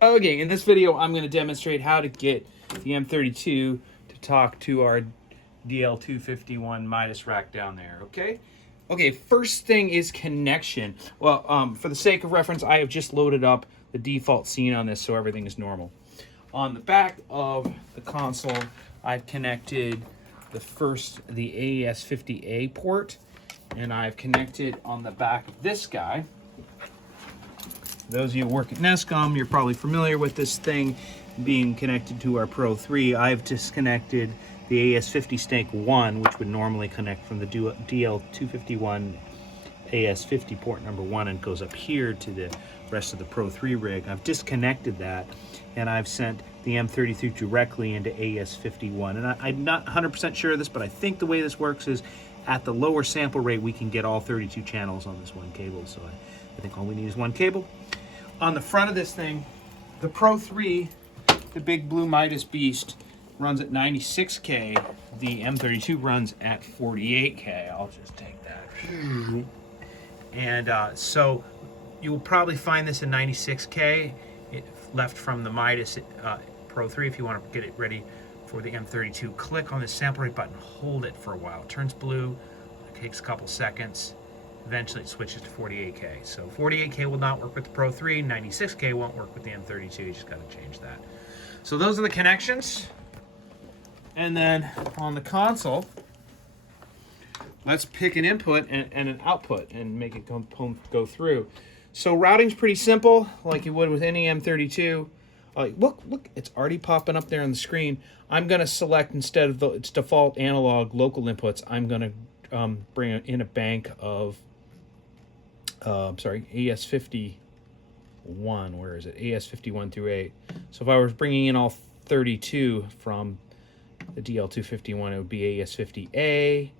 Okay, in this video, I'm going to demonstrate how to get the M32 to talk to our DL251 Midas rack down there, okay? Okay, first thing is connection. Well, for the sake of reference, I have just loaded up the default scene on this so everything is normal. On the back of the console, I've connected the AES50A port, and I've connected on the back of this guy. Those of you who work at NESCOM, you're probably familiar with this thing being connected to our Pro 3. I've disconnected the AES50 Snake 1, which would normally connect from the DL251 AES50 port number 1 and goes up here to the rest of the Pro 3 rig. I've disconnected that, and I've sent the M32 directly into AES51. And I'm not 100% sure of this, but I think the way this works is at the lower sample rate, we can get all 32 channels on this one cable. So I think all we need is one cable. On the front of this thing, the Pro 3, the big blue Midas beast, runs at 96K. The M32 runs at 48K. I'll just take that. And so you will probably find this at 96K left from the Midas Pro 3. If you want to get it ready for the M32, click on the sample rate button, hold it for a while. It turns blue, it takes a couple seconds. Eventually it switches to 48K. So 48K will not work with the Pro 3, 96K won't work with the M32, you just gotta change that. So those are the connections. And then on the console, let's pick an input and an output and make it go through. So routing's pretty simple, like you would with any M32. Look, it's already popping up there on the screen. I'm gonna select, instead of its default analog local inputs, I'm gonna bring in a bank of AES51, where is it? AES51 through 8. So if I was bringing in all 32 from the DL251, it would be AES50A,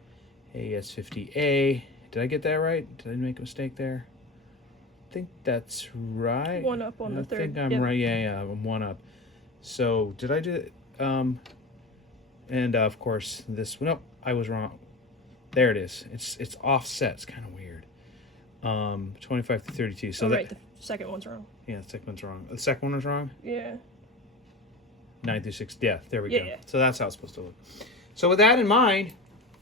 AES50A. Did I get that right? Did I make a mistake there? I think that's right. One up on the third. I think I'm right. Yeah, I'm one up. So did I do it? And of course this. No, I was wrong. There it is. It's offset. It's kind of weird. 25 to 32. So right, the second one's wrong. Yeah, the second one's wrong. The second one was wrong? Yeah. 9 through 6. Yeah, there we go. Yeah. So that's how it's supposed to look. So with that in mind,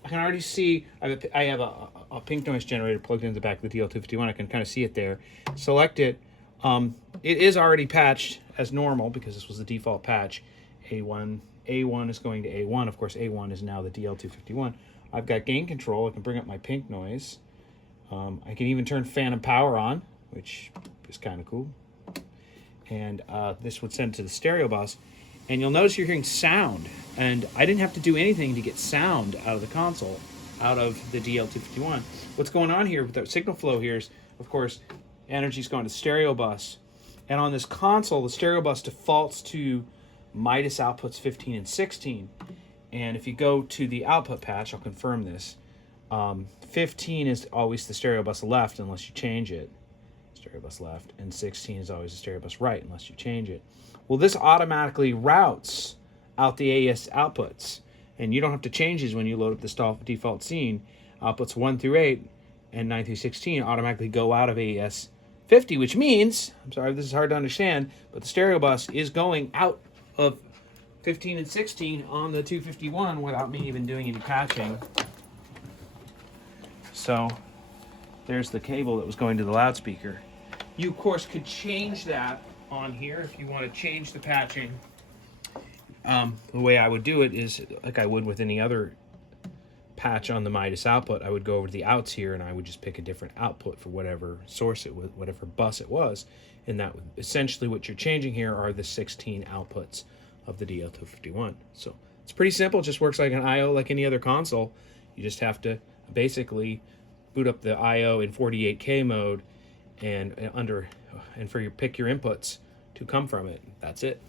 I can already see I have a pink noise generator plugged into the back of the DL251. I can kind of see it there. Select it. It is already patched as normal because this was the default patch. A1 is going to A1. Of course, A1 is now the DL251. I've got gain control. I can bring up my pink noise. I can even turn phantom power on, which is kind of cool. And this would send to the stereo bus. And you'll notice you're hearing sound. And I didn't have to do anything to get sound out of the console, out of the DL251. What's going on here with the signal flow here is, of course, energy's going to stereo bus. And on this console, the stereo bus defaults to Midas outputs 15 and 16. And if you go to the output patch, I'll confirm this, 15 is always the stereo bus left unless you change it. Stereo bus left. And 16 is always the stereo bus right unless you change it. Well, this automatically routes out the AES outputs. And you don't have to change these when you load up this default scene. Outputs 1 through 8 and 9 through 16 automatically go out of AES 50, which means, I'm sorry if this is hard to understand, but the stereo bus is going out of 15 and 16 on the 251 without me even doing any patching. So there's the cable that was going to the loudspeaker. You, of course, could change that on here if you want to change the patching. The way I would do it is like I would with any other patch on the Midas output. I would go over to the outs here and I would just pick a different output for whatever source it was, whatever bus it was. And that essentially what you're changing here are the 16 outputs of the DL251. So it's pretty simple. It just works like an I/O like any other console. You just have to basically boot up the I/O in 48K mode and pick your inputs to come from it. That's it.